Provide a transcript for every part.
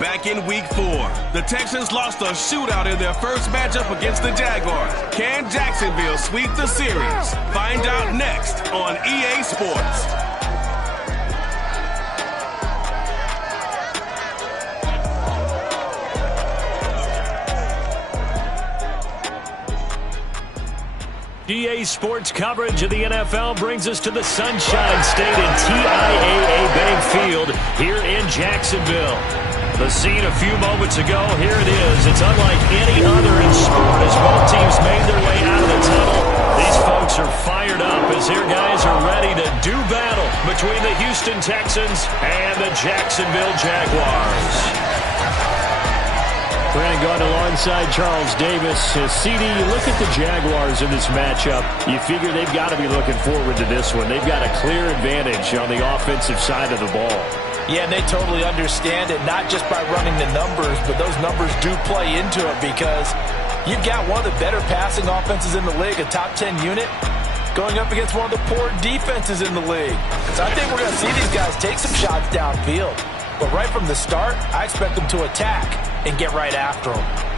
Back in week 4, the Texans lost a shootout in their first matchup against the Jaguars. Can Jacksonville sweep the series? Find out next on EA Sports. EA Sports coverage of the NFL brings us to the Sunshine State and TIAA Bank Field here in Jacksonville. The scene a few moments ago, here it is. It's unlike any other in sport as both teams made their way out of the tunnel. These folks are fired up as their guys are ready to do battle between the Houston Texans and the Jacksonville Jaguars. Brandon Gaunt alongside Charles Davis. CD, you look at the Jaguars in this matchup, you figure they've got to be looking forward to this one. They've got a clear advantage on the offensive side of the ball. Yeah, and they totally understand it, not just by running the numbers, but those numbers do play into it because you've got one of the better passing offenses in the league, a top 10 unit, going up against one of the poor defenses in the league. So I think we're going to see these guys take some shots downfield. But right from the start, I expect them to attack and get right after them.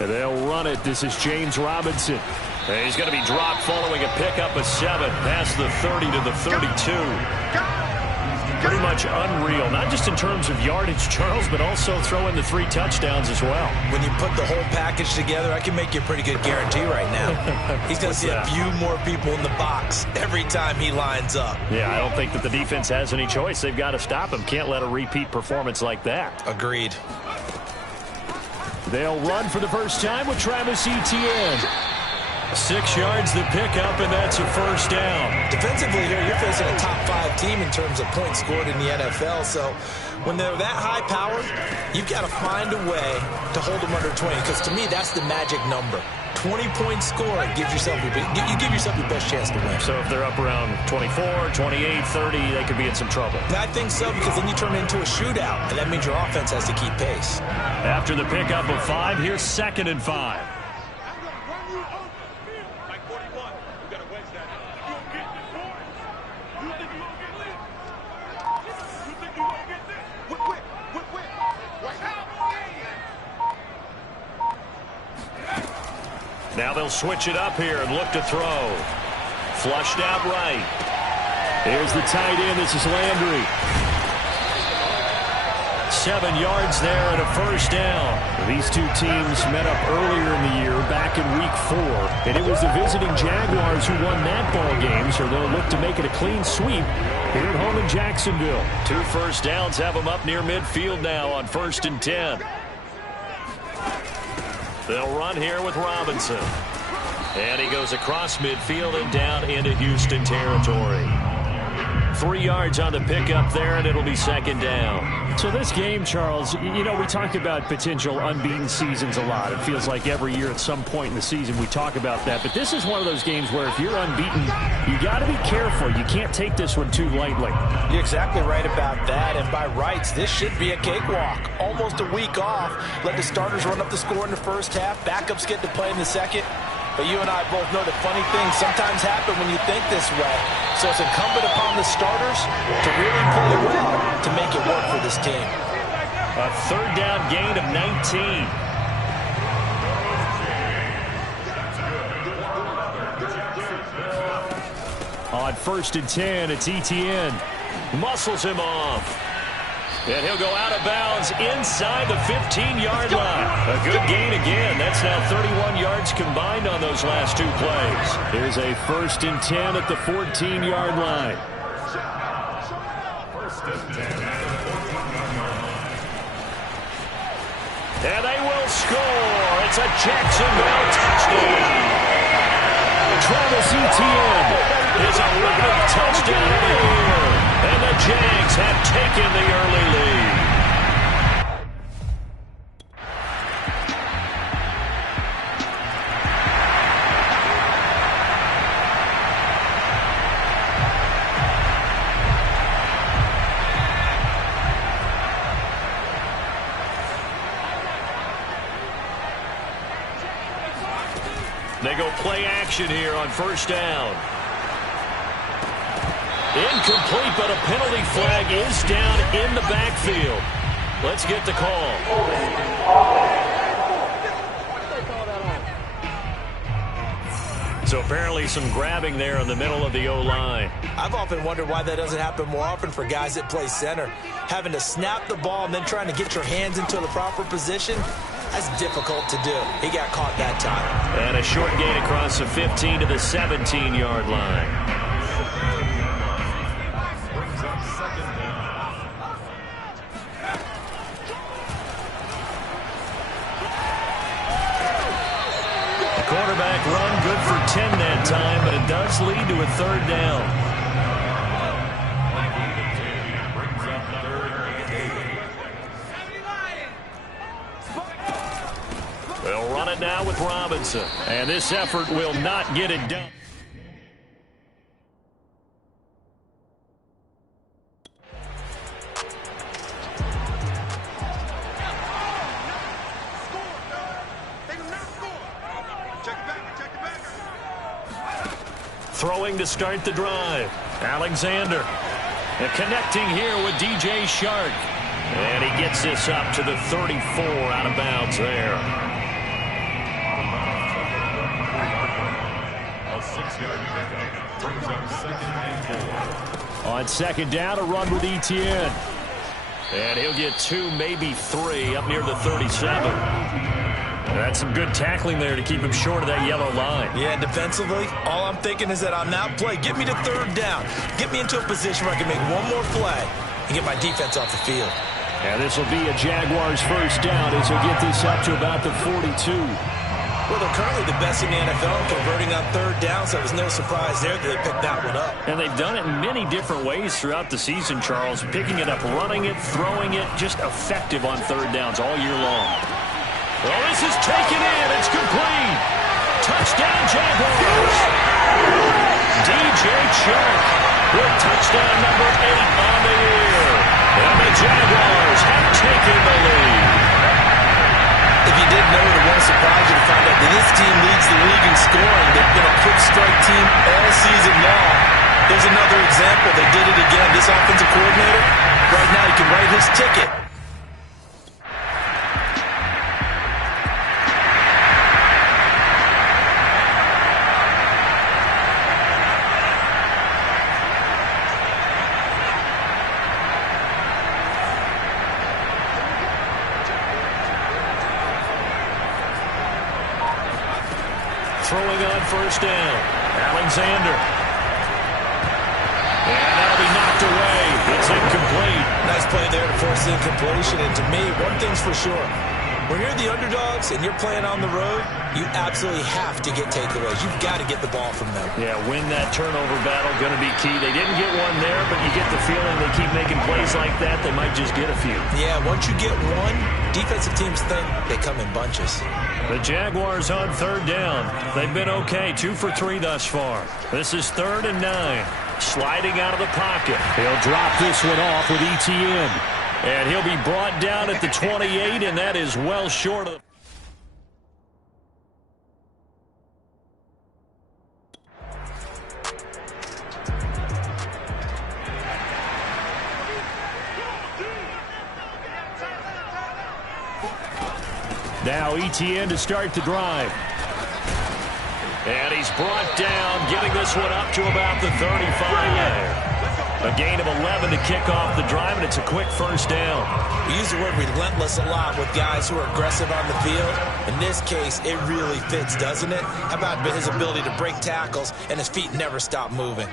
They'll run it. This is James Robinson. And he's going to be dropped following a pickup of 7 past the 30 to the 32. Pretty much unreal, not just in terms of yardage, Charles, but also throw in the 3 touchdowns as well. When you put the whole package together, I can make you a pretty good guarantee right now. He's going to see a few more people in the box every time he lines up. Yeah, I don't think that the defense has any choice. They've got to stop him. Can't let a repeat performance like that. Agreed. They'll run for the first time with Travis Etienne. 6 yards the pickup, and that's a first down. Defensively here, you're facing a top 5 team in terms of points scored in the NFL. So when they're that high powered, you've got to find a way to hold them under 20. Because to me, that's the magic number. 20-point score, you give yourself your best chance to win. So if they're up around 24, 28, 30, they could be in some trouble. I think so, because then you turn it into a shootout, and that means your offense has to keep pace. After the pickup of 5, here's 2nd and 5. Now they'll switch it up here and look to throw. Flushed out right. Here's the tight end. This is Landry. 7 yards there and a first down. These two teams met up earlier in the year, back in week 4, and it was the visiting Jaguars who won that ball game, so they'll look to make it a clean sweep here at home in Jacksonville. 2 first downs have them up near midfield now on 1st and 10. They'll run here with Robinson. And he goes across midfield and down into Houston territory. 3 yards on the pickup there, and it'll be 2nd down. So this game, Charles, you know, we talk about potential unbeaten seasons a lot. It feels like every year at some point in the season we talk about that. But this is one of those games where if you're unbeaten, you got to be careful. You can't take this one too lightly. You're exactly right about that. And by rights, this should be a cakewalk. Almost a week off. Let the starters run up the score in the first half. Backups get to play in the second. But you and I both know the funny things sometimes happen when you think this way. So it's incumbent upon the starters to really play well to make it work for this team. A 3rd down gain of 19. On 1st and 10, it's Etienne. Muscles him off. And he'll go out of bounds inside the 15-yard line. A good gain again. That's now 31 yards combined on those last 2 plays. Here's a 1st and 10 at the 14-yard line. And they will score. It's a Jacksonville touchdown. Travis Etienne is 11th touchdown of the year. And the Jags have taken the early lead. They go play action here on first down. Incomplete, but a penalty flag is down in the backfield. Let's get the call. So apparently some grabbing there in the middle of the O-line. I've often wondered why that doesn't happen more often for guys that play center. Having to snap the ball and then trying to get your hands into the proper position, that's difficult to do. He got caught that time. And a short gain across the 15 to the 17-yard line. Quarterback run, good for 10 that time, but it does lead to a third down. They'll run it now with Robinson, and this effort will not get it done. Throwing to start the drive. Alexander. And connecting here with DJ Shark. And he gets this up to the 34 out of bounds there. On second down, a run with Etienne. And he'll get 2, maybe 3 up near the 37. That's some good tackling there to keep him short of that yellow line. Yeah, defensively, all I'm thinking is that on that play, get me to third down. Get me into a position where I can make one more play and get my defense off the field. And this will be a Jaguars first down as he'll get this up to about the 42. Well, they're currently the best in the NFL in converting on third down, so it was no surprise there that they picked that one up. And they've done it in many different ways throughout the season, Charles. Picking it up, running it, throwing it, just effective on third downs all year long. Well, this is taken in. It's complete. Touchdown, Jaguars. DJ Shark with touchdown number 8 on the year. And the Jaguars have taken the lead. If you didn't know it, it won't surprise you to find out that this team leads the league in scoring. They've been a quick strike team all season long. There's another example. They did it again. This offensive coordinator, right now, he can write his ticket. Throwing on first down. Alexander. And that'll be knocked away. It's incomplete. Nice play there to force the incompletion. And to me, one thing's for sure. When you're the underdogs and you're playing on the road, you absolutely have to get takeaways. You've got to get the ball from them. Yeah, win that turnover battle, going to be key. They didn't get one there, but you get the feeling they keep making plays like that, they might just get a few. Yeah, once you get one, defensive teams think they come in bunches. The Jaguars on third down. They've been okay, 2 for 3 thus far. This is 3rd and 9. Sliding out of the pocket. He'll drop this one off with Etienne. And he'll be brought down at the 28, and that is well short of... Now Etienne to start the drive. And he's brought down, getting this one up to about the 35 there. A gain of 11 to kick off the drive, and it's a quick first down. We use the word relentless a lot with guys who are aggressive on the field. In this case, it really fits, doesn't it? How about his ability to break tackles, and his feet never stop moving?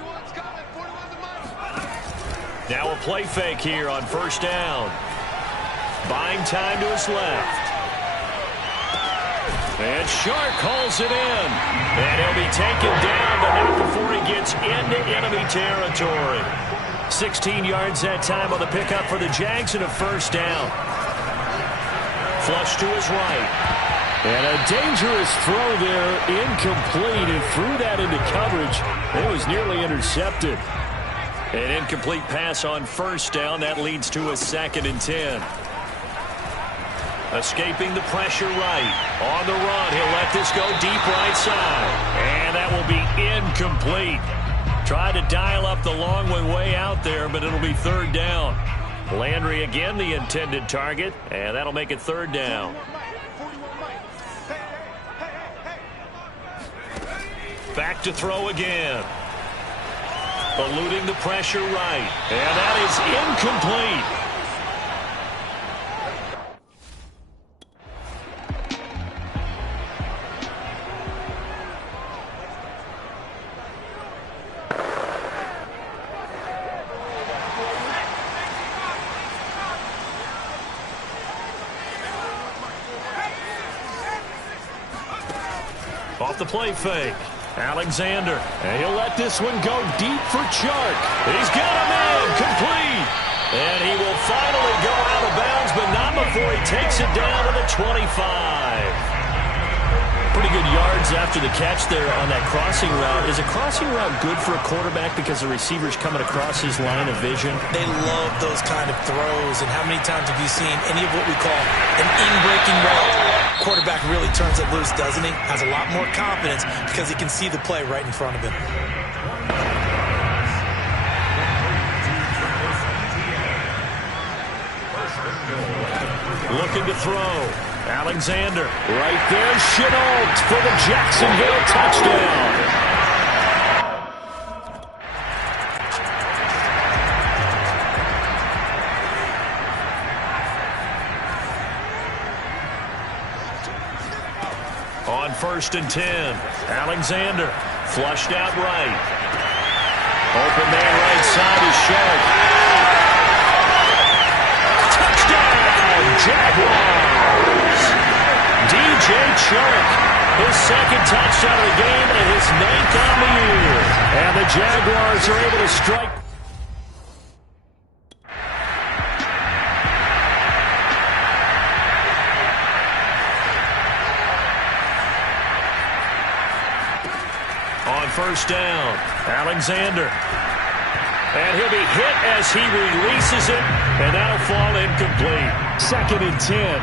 Now a play fake here on first down. Buying time to his left. And Shark hauls it in. And he'll be taken down, but not before he gets into enemy territory. 16 yards that time on the pickup for the Jags and a first down. Flush to his right. And a dangerous throw there, incomplete. He threw that into coverage. It was nearly intercepted. An incomplete pass on first down. That leads to a 2nd and 10. Escaping the pressure right. On the run, he'll let this go deep right side. And that will be incomplete. Tried to dial up the long one way out there, but it'll be 3rd down. Landry again the intended target, and that'll make it 3rd down. Back to throw again. Eluding the pressure right. And that is incomplete. Off the play fake. Alexander. And he'll let this one go deep for Chark. He's got a man complete. And he will finally go out of bounds, but not before he takes it down to the 25. Pretty good yards after the catch there on that crossing route. Is a crossing route good for a quarterback because the receiver's coming across his line of vision? They love those kind of throws. And how many times have you seen any of what we call an in-breaking route? Quarterback really turns it loose, doesn't he? Has a lot more confidence because he can see the play right in front of him. Looking to throw. Alexander right there. Shenault for the Jacksonville touchdown. On 1st and 10. Alexander flushed out right. Open man right side is Shark. Touchdown, Jaguars! DJ Chark, his 2nd touchdown of the game and his 9th on the year. And the Jaguars are able to strike. On 1st down, Alexander. And he'll be hit as he releases it, and that'll fall incomplete. 2nd and 10.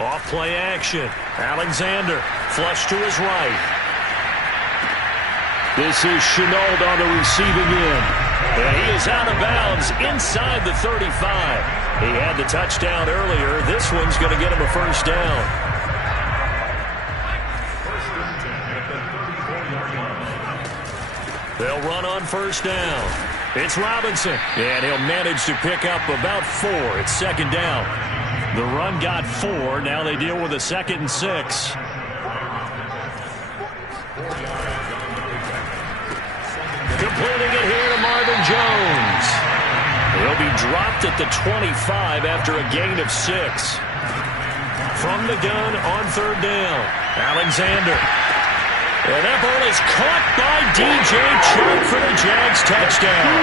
Off play action. Alexander flush to his right. This is Shenault on the receiving end. And he is out of bounds inside the 35. He had the touchdown earlier. This one's going to get him a first down. They'll run on 1st down. It's Robinson. And he'll manage to pick up about 4. It's 2nd down. The run got 4. Now they deal with a 2nd and 6. Completing it here to Marvin Jones. He'll be dropped at the 25 after a gain of 6. From the gun on 3rd down. Alexander. And that ball is caught by DJ Chark for the Jags touchdown.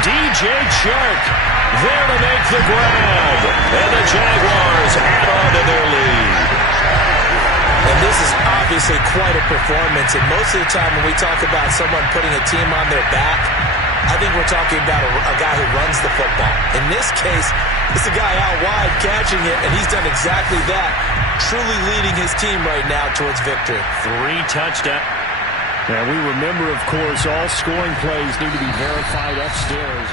DJ Chark there to make the grab. And the Jaguars add on to their lead. And this is obviously quite a performance. And most of the time when we talk about someone putting a team on their back, I think we're talking about a guy who runs the football. In this case, it's a guy out wide catching it, and he's done exactly that, truly leading his team right now towards victory. 3 touchdowns. And we remember, of course, all scoring plays need to be verified upstairs.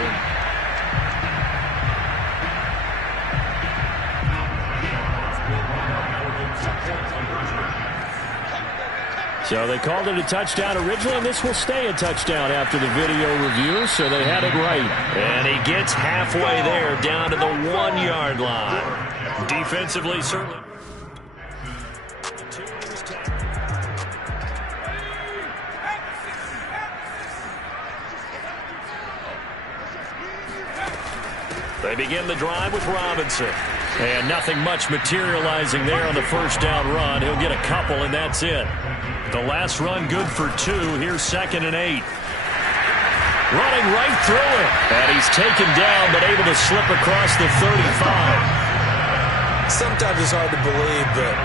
So they called it a touchdown originally, and this will stay a touchdown after the video review, so they had it right. And he gets halfway there, down to the 1-yard line. Defensively, certainly. They begin the drive with Robinson. And nothing much materializing there on the first down run. He'll get a couple, and that's it. The last run good for 2. Here's 2nd and 8. Running right through it. And he's taken down, but able to slip across the 35. Sometimes it's hard to believe, but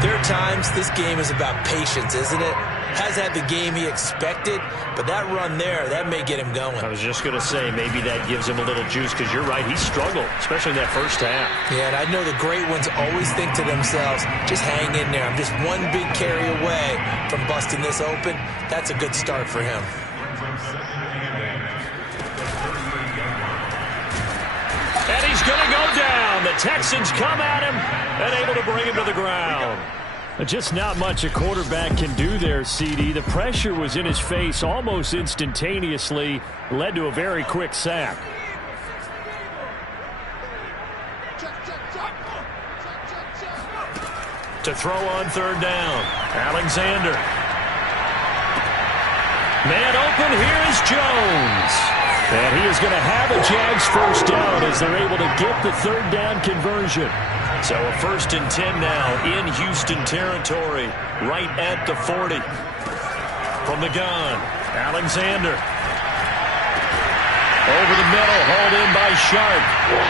there are times this game is about patience, isn't it? Has had the game he expected, but that run there, that may get him going. I was just going to say, maybe that gives him a little juice, because you're right, he struggled, especially in that first half. Yeah, and I know the great ones always think to themselves, just hang in there. I'm just one big carry away from busting this open. That's a good start for him. And he's going to go down. The Texans come at him and able to bring him to the ground. Just not much a quarterback can do there, CD. The pressure was in his face almost instantaneously, led to a very quick sack. To throw on 3rd down, Alexander. Man open, here is Jones. And he is going to have a Jags first down as they're able to get the 3rd down conversion. So a 1st and 10 now in Houston territory, right at the 40. From the gun, Alexander. Over the middle, hauled in by Sharp.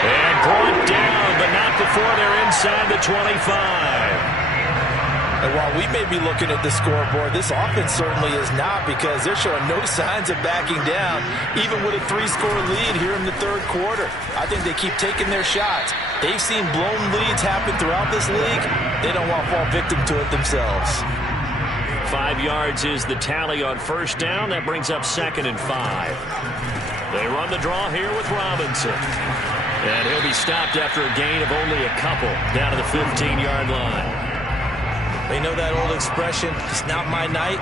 And brought down, but not before they're inside the 25. And while we may be looking at the scoreboard, this offense certainly is not, because they're showing no signs of backing down, even with a 3-score lead here in the 3rd quarter. I think they keep taking their shots. They've seen blown leads happen throughout this league. They don't want to fall victim to it themselves. 5 yards is the tally on 1st down. That brings up 2nd and 5. They run the draw here with Robinson. And he'll be stopped after a gain of only a couple down to the 15-yard line. They know that old expression, it's not my night.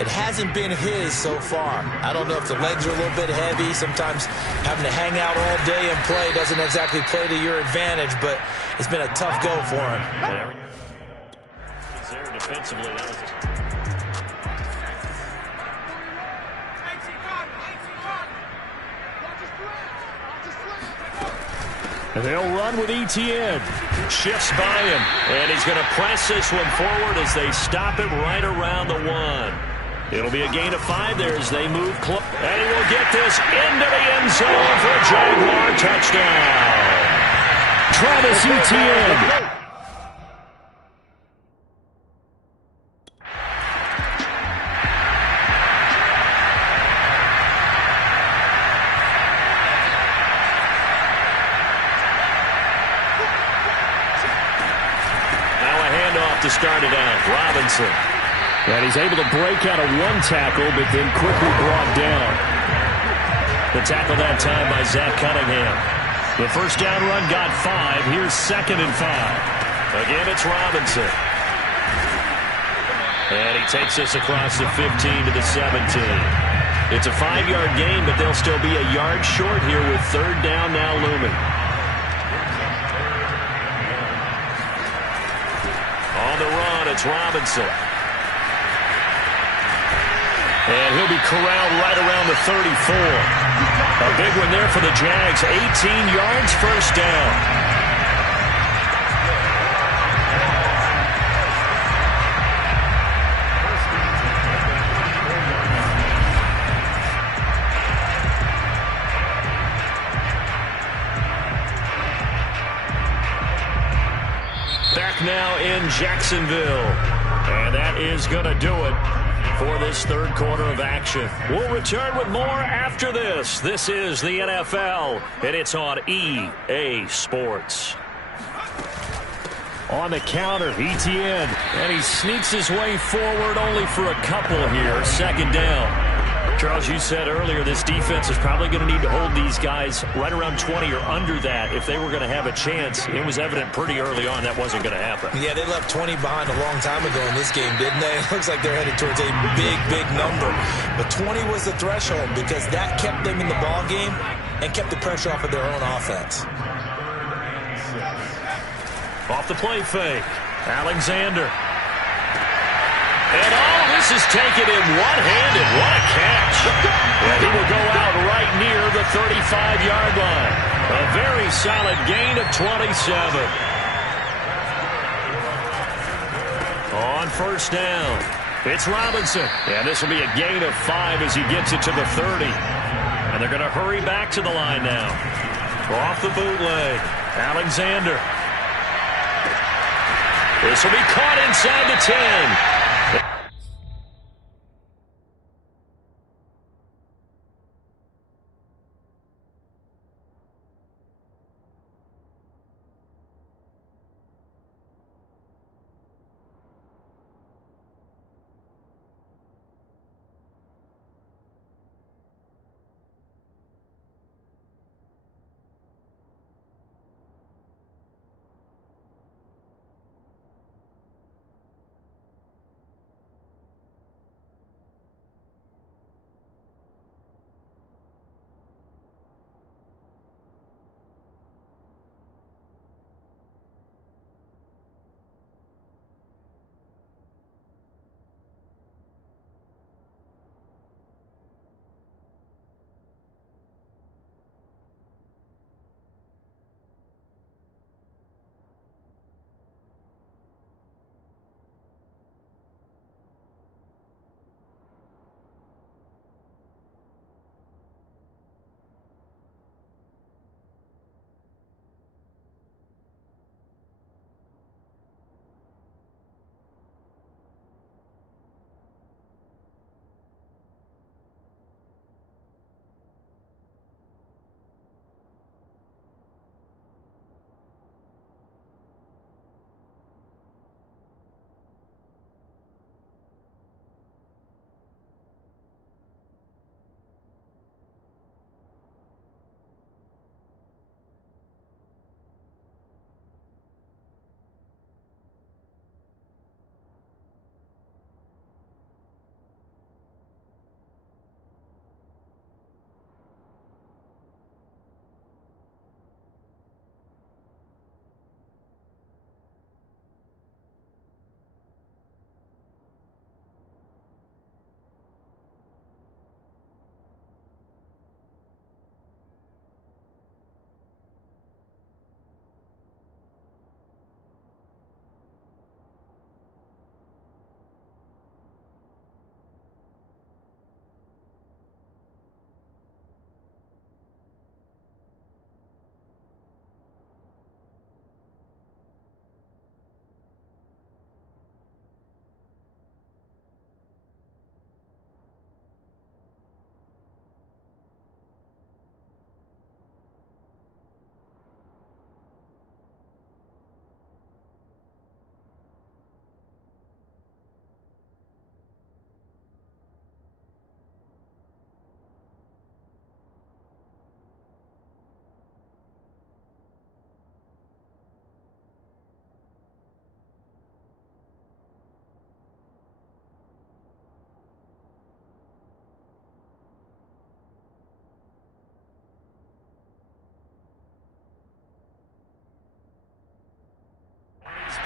It hasn't been his so far. I don't know if the legs are a little bit heavy. Sometimes having to hang out all day and play doesn't exactly play to your advantage, but it's been a tough go for him. He's there defensively. And they'll run with Etienne. Shifts by him, and he's going to press this one forward as they stop it right around the 1. It'll be a gain of 5 there as they move close. And he will get this into the end zone for a Jaguar touchdown. Travis Etienne. To start it out, Robinson. And he's able to break out of 1 tackle, but then quickly brought down. The tackle that time by Zach Cunningham. The first down run got 5. Here's 2nd and 5. Again, it's Robinson. And he takes us across the 15 to the 17. It's a 5-yard gain, but they'll still be a yard short here with 3rd down now looming. On the run, it's Robinson. And he'll be corralled right around the 34. A big one there for the Jags. 18 yards, first down. Back now in Jacksonville. And that is going to do it for this 3rd quarter of action. We'll return with more after this. This is the NFL, and it's on EA Sports. On the counter, Etienne. And he sneaks his way forward only for a couple here. 2nd down. Charles, you said earlier this defense is probably going to need to hold these guys right around 20 or under that if they were going to have a chance. It was evident pretty early on that wasn't going to happen. Yeah, they left 20 behind a long time ago in this game, didn't they? It looks like they're headed towards a big, big number. But 20 was the threshold because that kept them in the ball game and kept the pressure off of their own offense. Off the play fake, Alexander. And this is taken in one-handed. What a catch. And he will go out right near the 35-yard line. A very a solid gain of 27. On first down, it's Robinson. And this will be a gain of 5 as he gets it to the 30. And they're going to hurry back to the line now. Off the bootleg, Alexander. This will be caught inside the 10.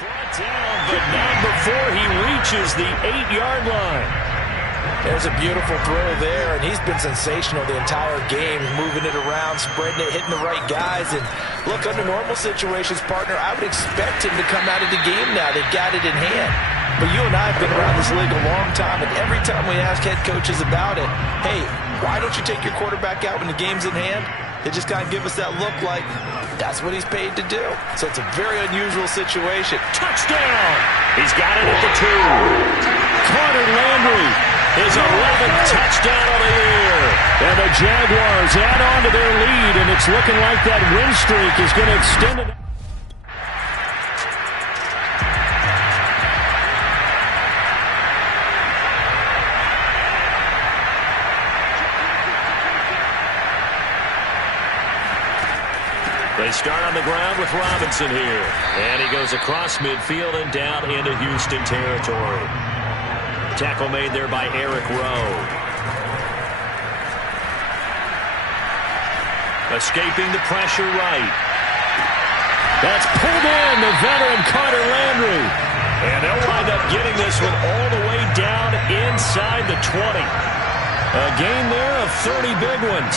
Brought down, but not before he reaches the 8-yard line. There's a beautiful throw there, and he's been sensational the entire game, moving it around, spreading it, hitting the right guys. And look, under normal situations, partner, I would expect him to come out of the game now. They've got it in hand. But you and I have been around this league a long time, and every time we ask head coaches about it, hey, why don't you take your quarterback out when the game's in hand? They just kind of give us that look like that's what he's paid to do. So it's a very unusual situation. Touchdown! He's got it at the 2. Carter Landry, his 11th touchdown of the year. And the Jaguars add on to their lead, and it's looking like that win streak is going to extend it. They start on the ground with Robinson here. And he goes across midfield and down into Houston territory. Tackle made there by Eric Rowe. Escaping the pressure right. That's pulled in, the veteran Carter Landry. And they'll wind up getting this one all the way down inside the 20. A gain there of 30 big ones.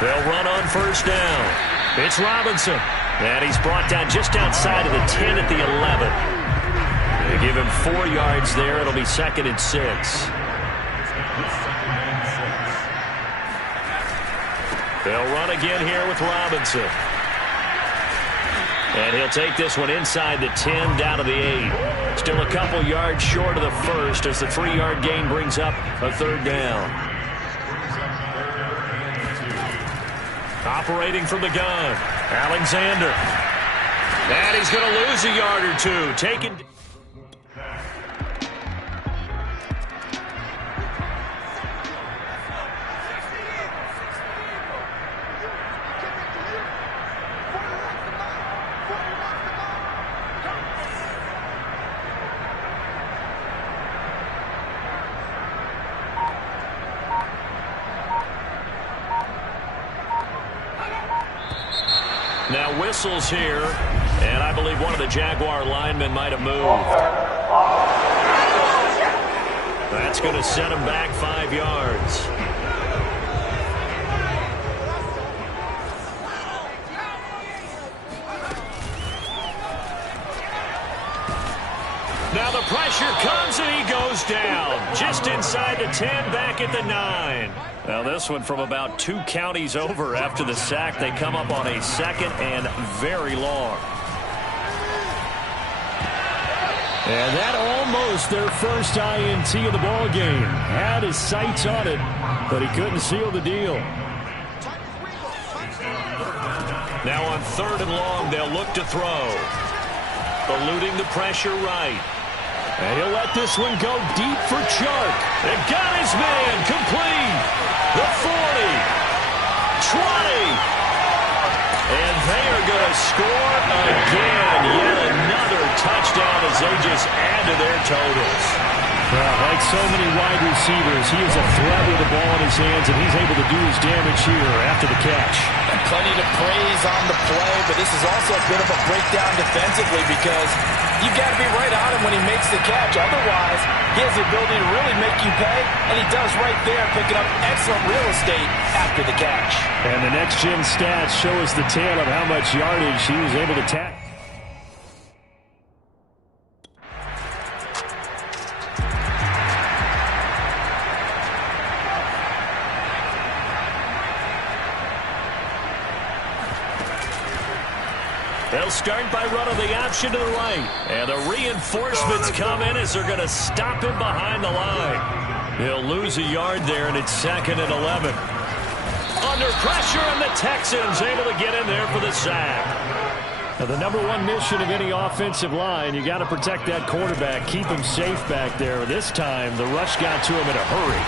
They'll run on first down. It's Robinson. And he's brought down just outside of the 10 at the 11. They give him 4 yards there. It'll be 2nd and 6. They'll run again here with Robinson. And he'll take this one inside the 10 down to the 8. Still a couple yards short of the first as the 3-yard gain brings up a 3rd down. Operating from the gun, Alexander. And he's going to lose a yard or two. Taken. Now whistles here, and I believe one of the Jaguar linemen might have moved. That's going to set him back 5 yards. Now the pressure comes and he goes down. Just inside the 10, back at the 9. Now this one from about 2 counties over after the sack. They come up on a 2nd and very long. And that almost their first INT of the ball game. Had his sights on it, but he couldn't seal the deal. Now on 3rd and long, they'll look to throw. Eluding the pressure right. And he'll let this one go deep for Chark. They got his man complete. The 40. 20. And they are going to score again. Yet another touchdown as they just add to their totals. Like so many wide receivers, he is a threat with the ball in his hands, and he's able to do his damage here after the catch. And plenty to praise on the play, but this is also a bit of a breakdown defensively because you've got to be right on him when he makes the catch. Otherwise, he has the ability to really make you pay, and he does right there, picking up excellent real estate after the catch. And the next-gen stats show us the tale of how much yardage he was able to tackle. They'll start by running the option to the right. And the reinforcements come in as they're going to stop him behind the line. He'll lose a yard there, and it's 2nd and 11. Under pressure, and the Texans able to get in there for the sack. Now, the number 1 mission of any offensive line, you got to protect that quarterback, keep him safe back there. This time, the rush got to him in a hurry.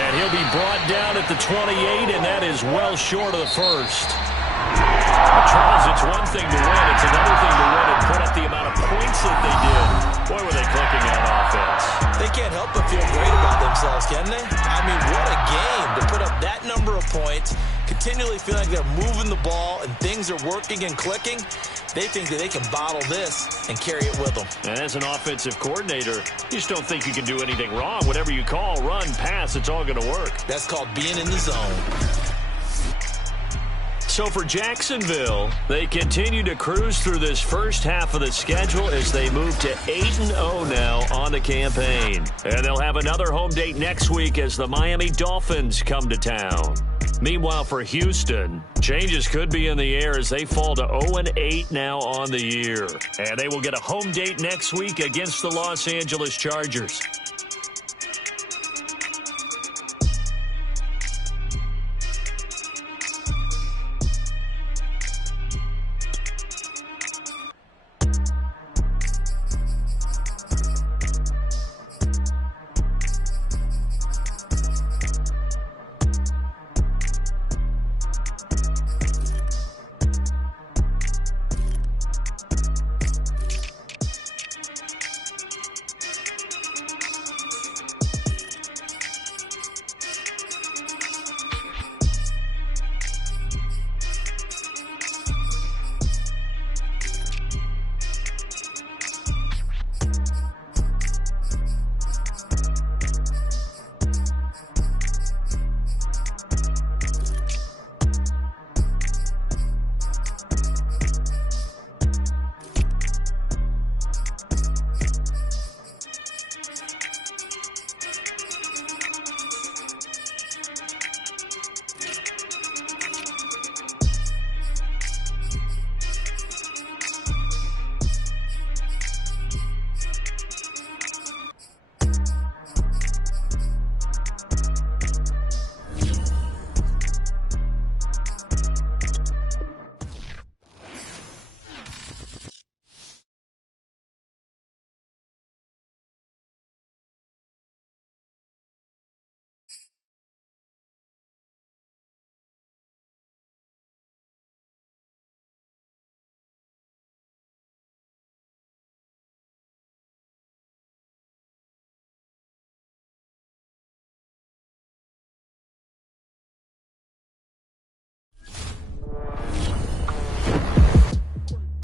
And he'll be brought down at the 28, and that is well short of the first. Charles, it's one thing to win. It's another thing to win and put up the amount of points that they did. Boy, were they clicking on offense. They can't help but feel great about themselves, can they? I mean, what a game to put up that number of points, continually feel like they're moving the ball and things are working and clicking. They think that they can bottle this and carry it with them. And as an offensive coordinator, you just don't think you can do anything wrong. Whatever you call, run, pass, it's all going to work. That's called being in the zone. So for Jacksonville, they continue to cruise through this first half of the schedule as they move to 8-0 now on the campaign. And they'll have another home date next week as the Miami Dolphins come to town. Meanwhile, for Houston, changes could be in the air as they fall to 0-8 now on the year. And they will get a home date next week against the Los Angeles Chargers.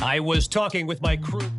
I was talking with my crew.